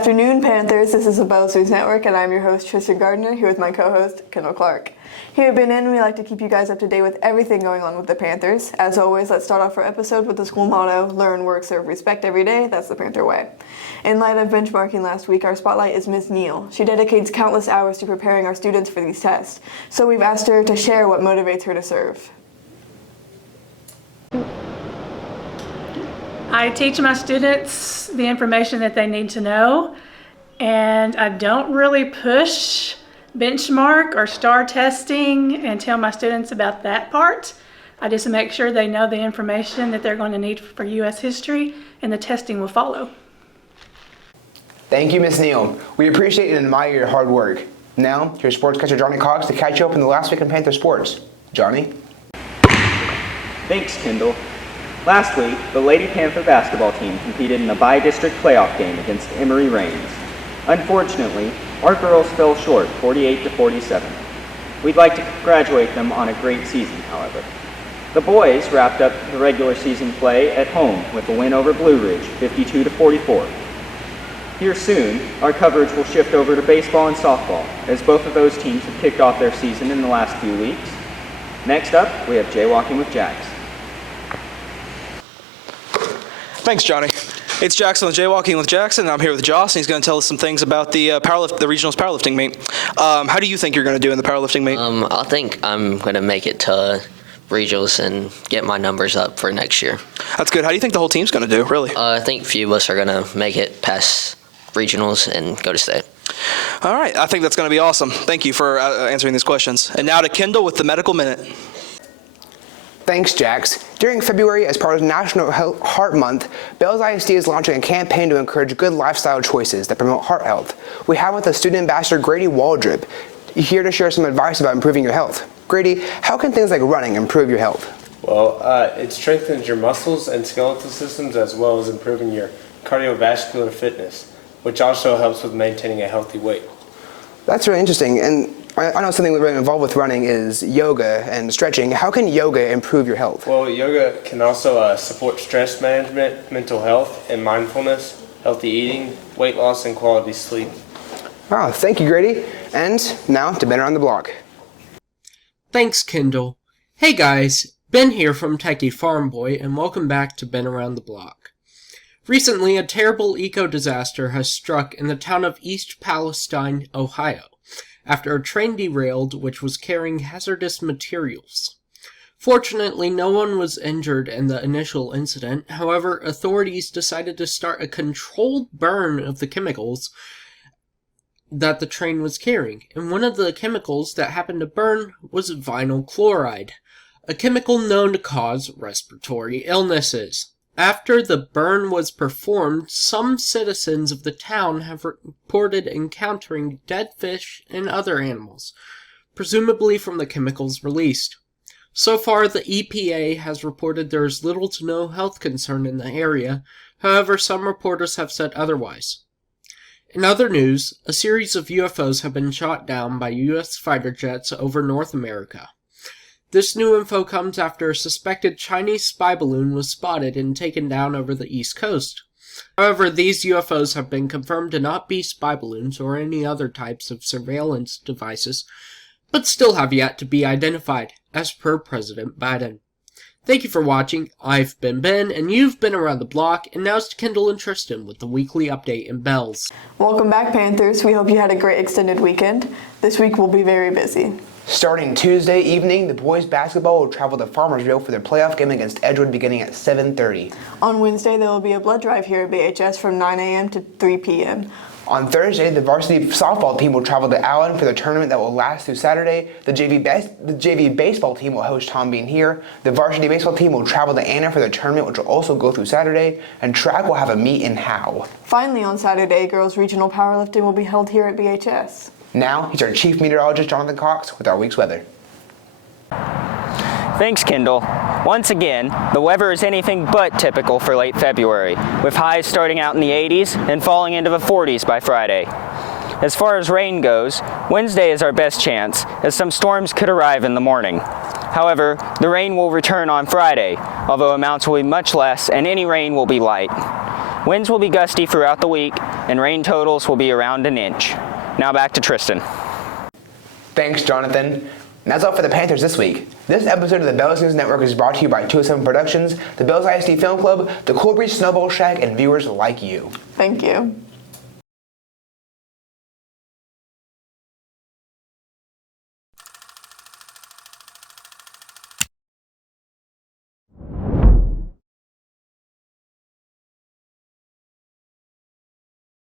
afternoon, Panthers. This is the Bells News Network, and I'm your host, Tristan Gardner, here with my co-host, Kendall Clark. Here at BNN, we like to keep you guys up to date with everything going on with the Panthers. As always, let's start off our episode with the school motto, learn, work, serve, respect every day. That's the Panther way. In light of benchmarking last week, our spotlight is Ms. Neal. She dedicates countless hours to preparing our students for these tests. So we've asked her to share what motivates her to serve. I teach my students the information that they need to know, and I don't really push benchmark or STAR testing and tell my students about that part. I just make sure they know the information that they're going to need for U.S. history, and the testing will follow. Thank you, Ms. Neal. We appreciate and admire your hard work. Now, here's sportscaster Johnny Cox to catch you up in the last week in Panther sports. Johnny? Thanks, Kendall. Last week, the Lady Panther basketball team competed in a bi-district playoff game against Emory Reigns. Unfortunately, our girls fell short 48-47. We'd like to congratulate them on a great season, however. The boys wrapped up the regular season play at home with a win over Blue Ridge, 52-44. Here soon, our coverage will shift over to baseball and softball, as both of those teams have kicked off their season in the last few weeks. Next up, we have Jaywalking with Jax. Thanks, Johnny. It's Jackson with Jaywalking with Jackson. I'm here with Joss, and he's going to tell us some things about the regionals powerlifting meet. How do you think you're going to do in the powerlifting meet? I think I'm going to make it to regionals and get my numbers up for next year. That's good. How do you think the whole team's going to do, really? I think a few of us are going to make it past regionals and go to state. All right. I think that's going to be awesome. Thank you for answering these questions. And now to Kendall with the Medical Minute. Thanks, Jax. During February, as part of National Heart Month, Bells ISD is launching a campaign to encourage good lifestyle choices that promote heart health. We have with us student ambassador Grady Waldrop here to share some advice about improving your health. Grady, how can things like running improve your health? Well, it strengthens your muscles and skeletal systems as well as improving your cardiovascular fitness, which also helps with maintaining a healthy weight. That's really interesting. And I know something really involved with running is yoga and stretching. How can yoga improve your health? Well, yoga can also support stress management, mental health, and mindfulness, healthy eating, weight loss, and quality sleep. Wow, thank you, Grady. And now to Ben Around the Block. Thanks, Kendall. Hey guys, Ben here from Techie Farm Boy, and welcome back to Ben Around the Block. Recently, a terrible eco-disaster has struck in the town of East Palestine, Ohio, after a train derailed which was carrying hazardous materials. Fortunately, no one was injured in the initial incident. However, authorities decided to start a controlled burn of the chemicals that the train was carrying, and one of the chemicals that happened to burn was vinyl chloride, a chemical known to cause respiratory illnesses. After the burn was performed, some citizens of the town have reported encountering dead fish and other animals, presumably from the chemicals released. So far, the EPA has reported there is little to no health concern in the area. However, some reporters have said otherwise. In other news, a series of UFOs have been shot down by U.S. fighter jets over North America. This new info comes after a suspected Chinese spy balloon was spotted and taken down over the East Coast. However, these UFOs have been confirmed to not be spy balloons or any other types of surveillance devices, but still have yet to be identified, as per President Biden. Thank you for watching. I've been Ben, and you've been Around the Block, and now it's Kendall and Tristan with the weekly update in Bells. Welcome back, Panthers. We hope you had a great extended weekend. This week will be very busy. Starting Tuesday evening, the boys basketball will travel to Farmersville for their playoff game against Edgewood beginning at 7:30. On Wednesday, there will be a blood drive here at BHS from 9 a.m. to 3 p.m. On Thursday, the varsity softball team will travel to Allen for the tournament that will last through Saturday. The JV baseball team will host Tom Bean here. The varsity baseball team will travel to Anna for the tournament, which will also go through Saturday. And track will have a meet in Howe. Finally, on Saturday, girls regional powerlifting will be held here at BHS. Now, here's our chief meteorologist, Jonathan Cox, with our week's weather. Thanks, Kendall. Once again, the weather is anything but typical for late February, with highs starting out in the 80s and falling into the 40s by Friday. As far as rain goes, Wednesday is our best chance, as some storms could arrive in the morning. However, the rain will return on Friday, although amounts will be much less and any rain will be light. Winds will be gusty throughout the week, and rain totals will be around an inch. Now back to Tristan. Thanks, Jonathan. And that's all for the Panthers this week. This episode of the Bells News Network is brought to you by 207 Productions, the Bells ISD Film Club, the Cool Breeze Snowball Shack, and viewers like you. Thank you.